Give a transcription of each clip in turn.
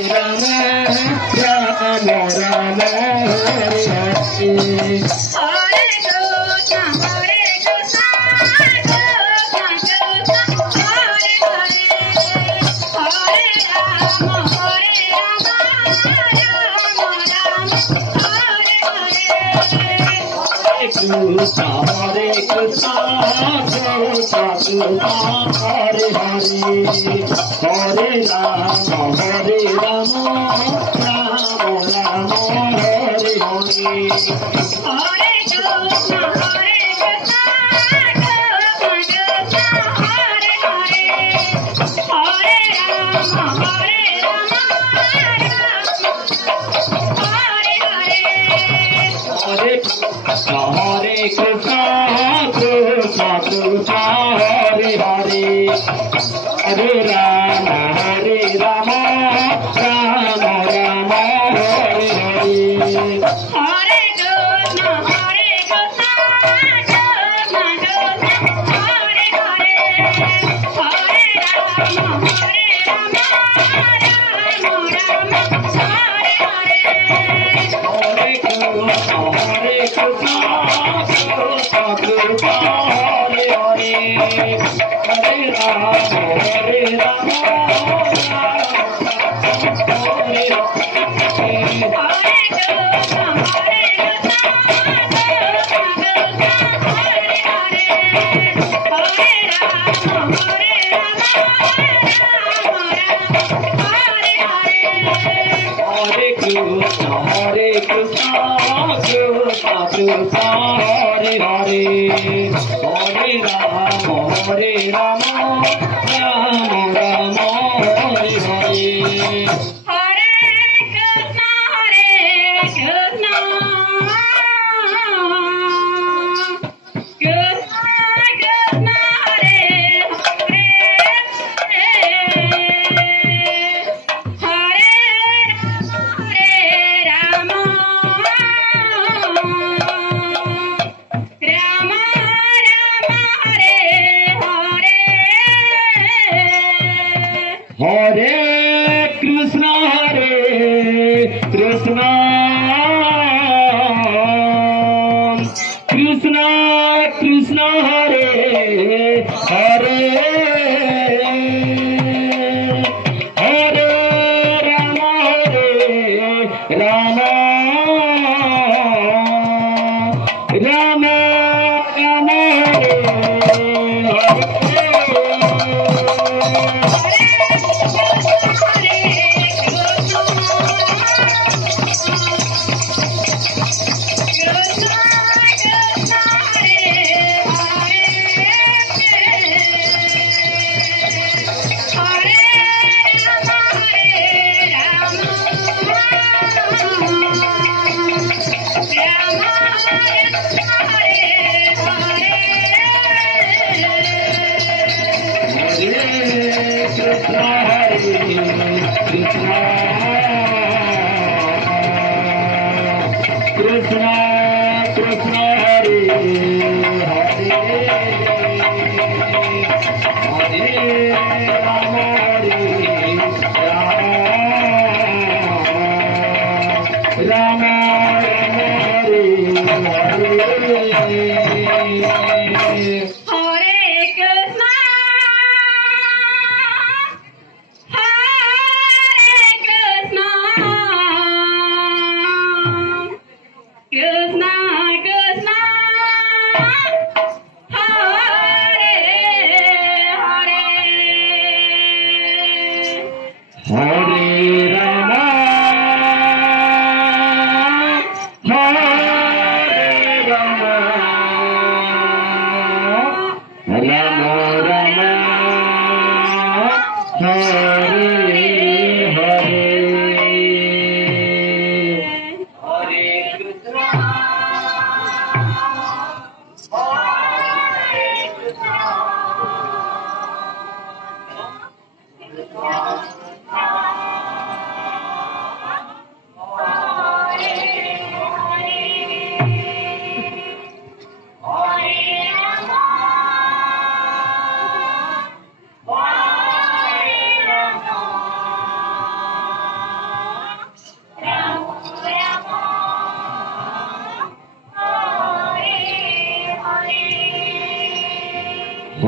Rama Rama Rama Hare Hare Krishna Hare Krishna Krishna Krishna Hare Hare Hare Rama Hare Rama Rama Rama Hare Hare Hare Krishna Krishna Krishna Hare Hare Hare Rama Hare Rama Rama Rama Hare Hare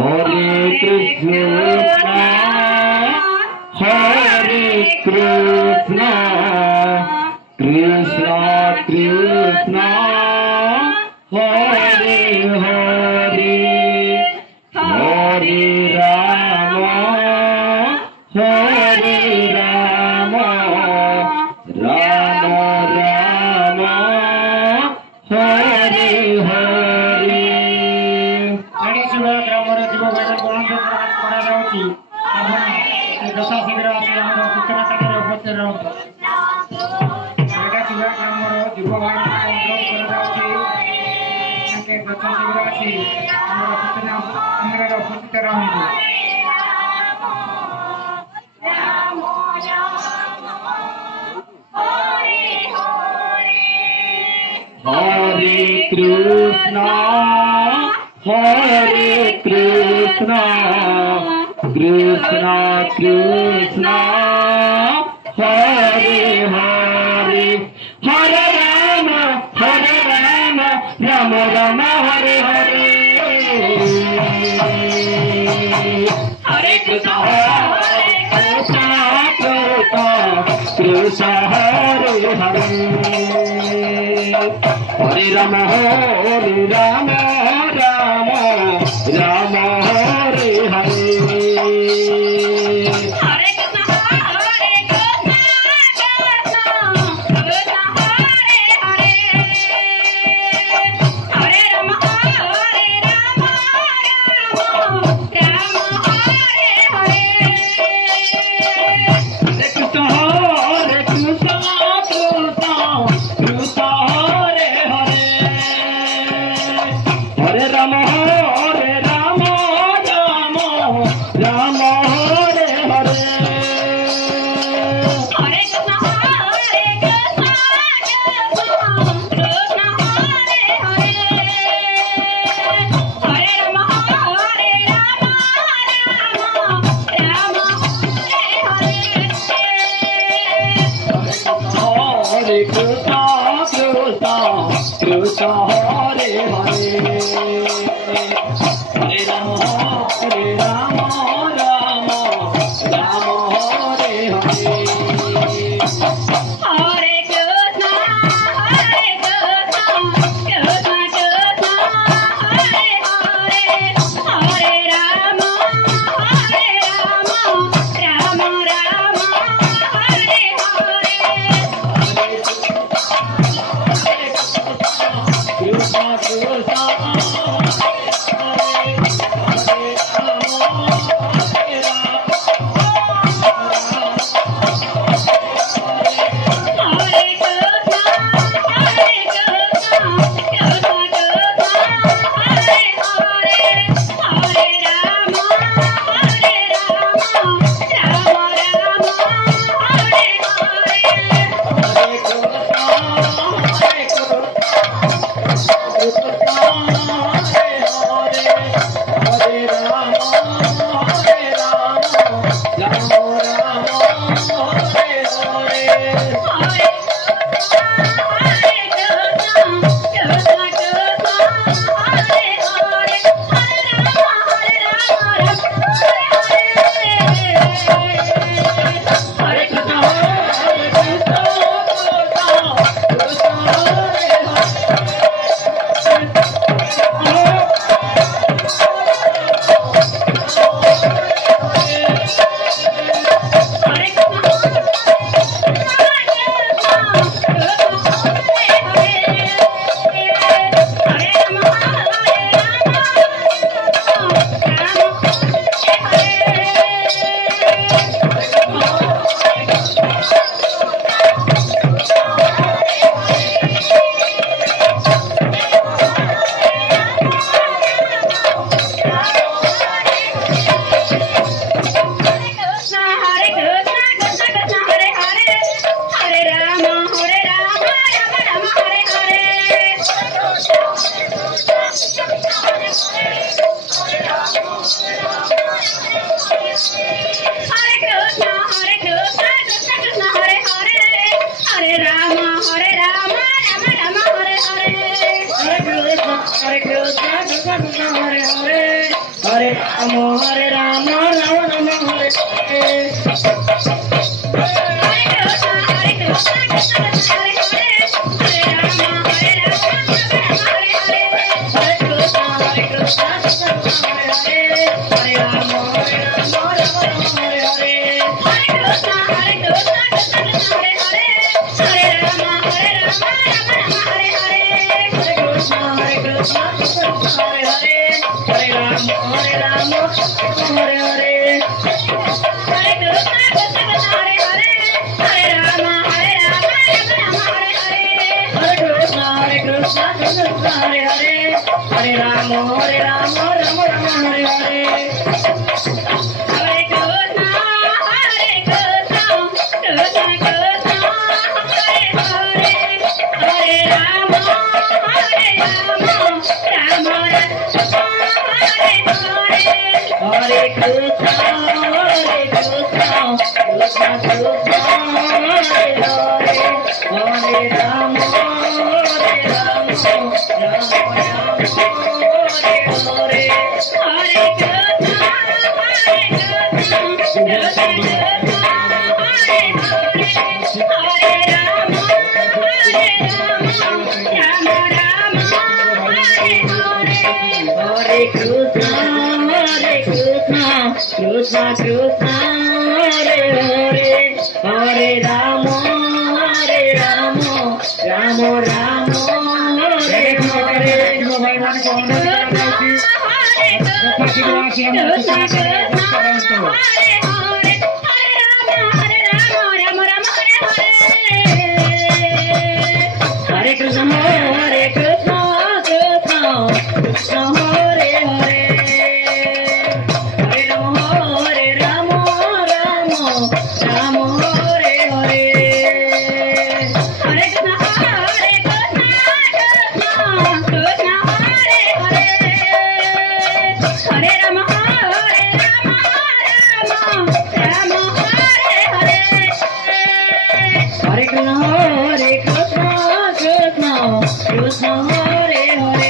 Hare Krishna, Hare Krishna, Krishna Krishna, Hare Hare, Hare Rama, Hare Rama, Rama Rama, Hare Hare. आणि सुद्धा grammar जीव भजन करून कोणाला होती आपण जसा शिबिरा असेल आम्हाला सूचनासाठी उपस्थित राहतो सुद्धा ग्रामर जीव भजन कोणाला होती जसा शिबिरा असेल आम्हाला सूचना उपस्थित राहतो Hare Krishna, Hare Krishna, Krishna Krishna, Hare Hare, Hare Rama, Hare Rama, Rama Rama, Hare Hare, Hare Krishna, Hare Krishna, Krishna Hare Hare. Hare Rama, Hare Rama, Rama Rama, Hare Hare. Hare Krishna, Hare Krishna, Krishna Krishna, Hare Hare. Hare Rama, Hare Rama, Rama Rama, Hare Hare. Hare Krishna, Hare Krishna, Krishna Krishna, Hare Hare. Hare Rama, Hare Rama, Rama Rama, Hare Hare. Hare Krishna, Hare Krishna, Krishna Krishna, Hare Hare. Hare Rama, Hare Rama, Rama Rama, Hare Hare. Hare Krishna, Krishna Krishna, Hare Hare. Hare Rama, Hare Rama, Rama Rama, Hare Hare. Hare Krishna, Hare Krishna, Krishna Krishna, Hare Hare. Hare Rama, Hare Rama, Rama Rama, Hare Hare. Krishna Ram Ram हरे Krishna, Krishna, Hare Hare.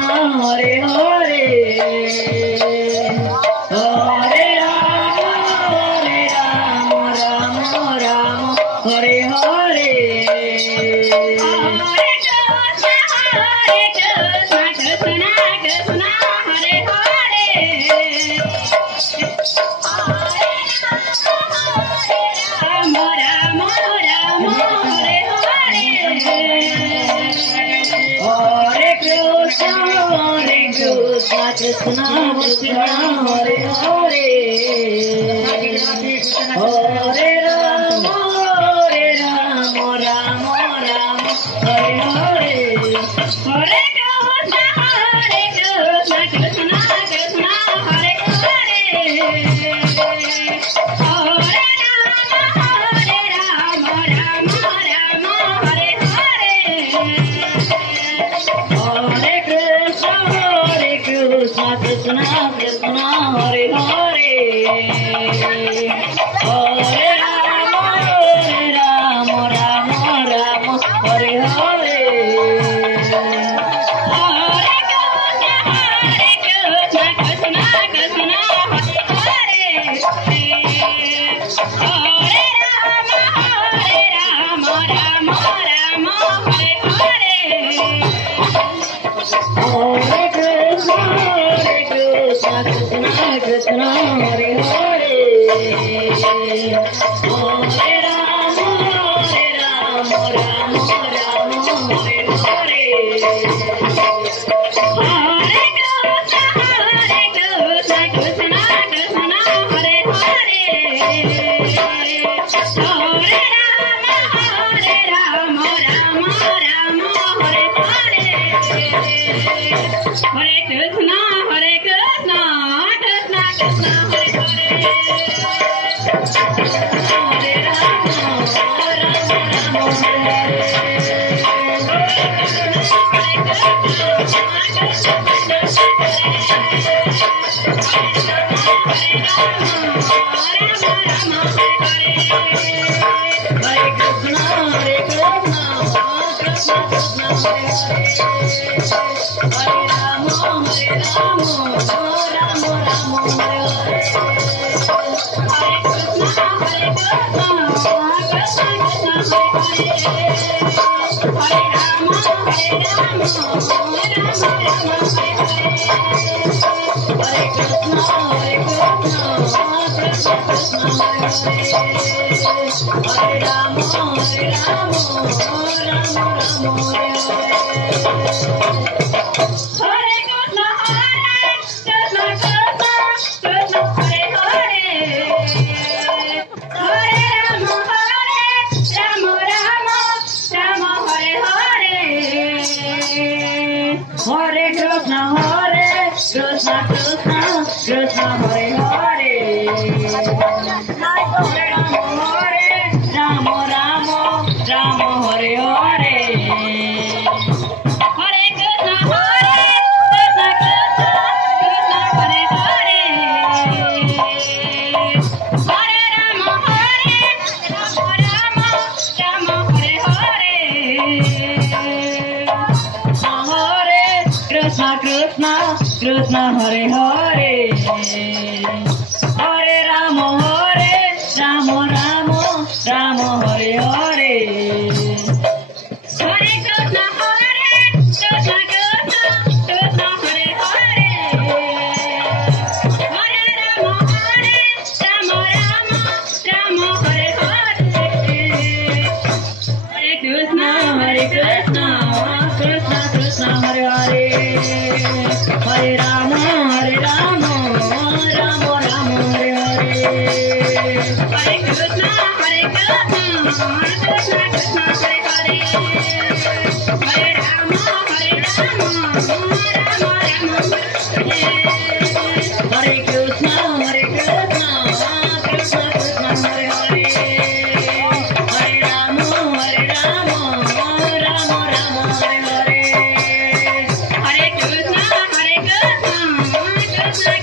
Hare Hare Hare Ram Ram Ram Hare Hare Krishna Krishna Hare Hare Hare Ram Ram Ram Hare Hare Hare Krishna Krishna Krishna Hare Hare Hare Ram Ram Ram Hare Hare Hare Krishna Krishna Krishna Hare Hare Hare Ram Ram Ram Hare Hare Krishna Hare Hare Hare Ram Ram Ram Hare Hare Krishna Hare Hare Hare Ram Ram Ram Hare Hare Hare Krishna Krishna Hare Hare Hare Ram Ram Hare Hare Hare Krishna Krishna Krishna Hare Hare Hare Ram Ram Ram Hare Hare Hare Krishna Krishna Hare Hare Hare Ram Ram हरे Krishna Krishna Krishna Hare Hare Hare Ram Ram Hare Hare Hare Krishna Krishna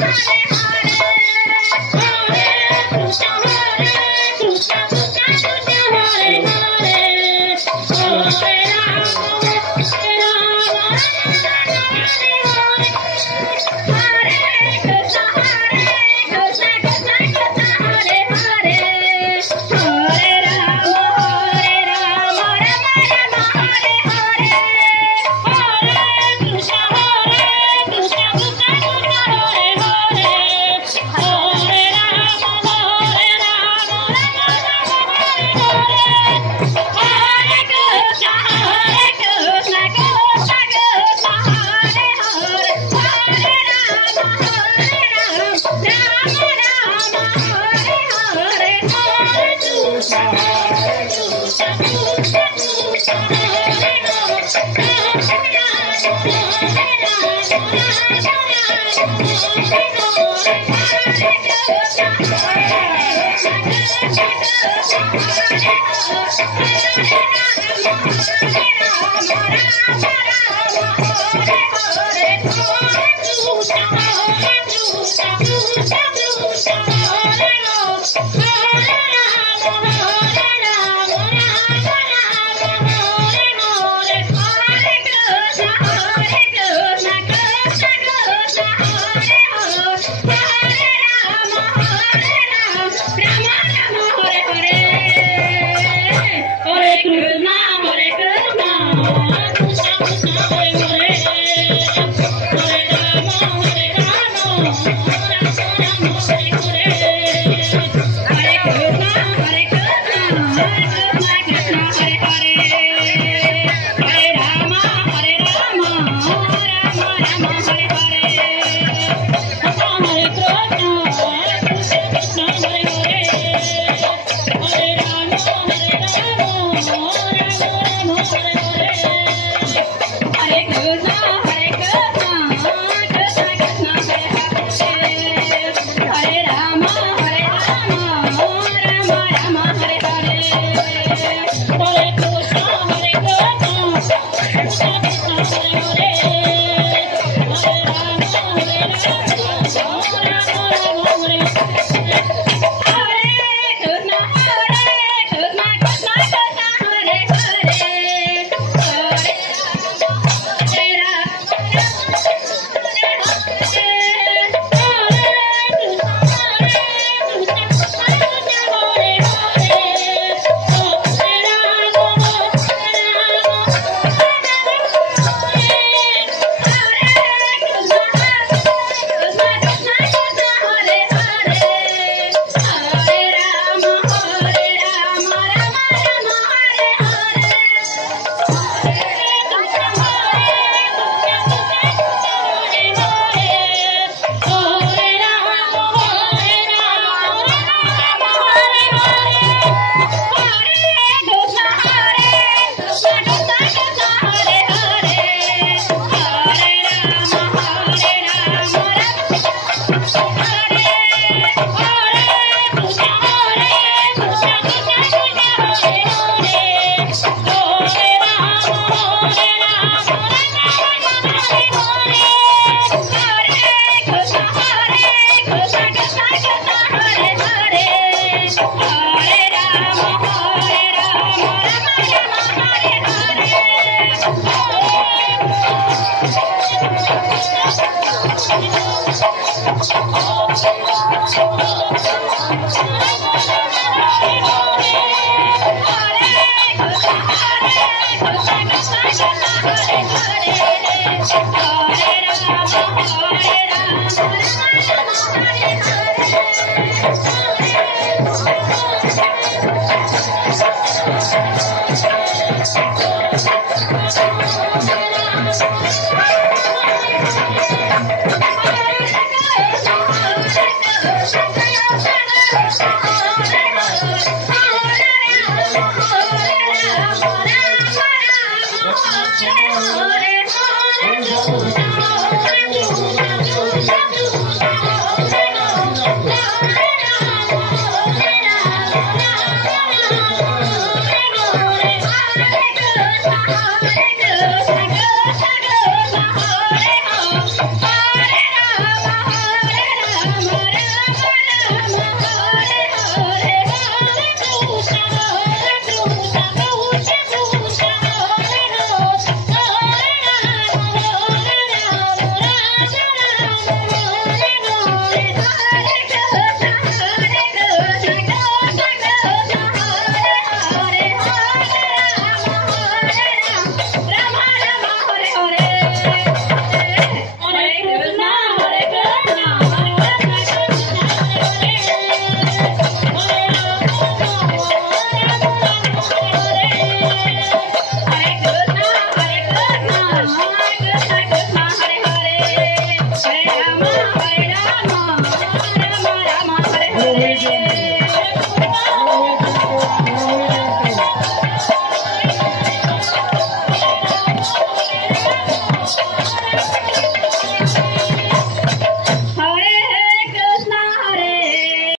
Hare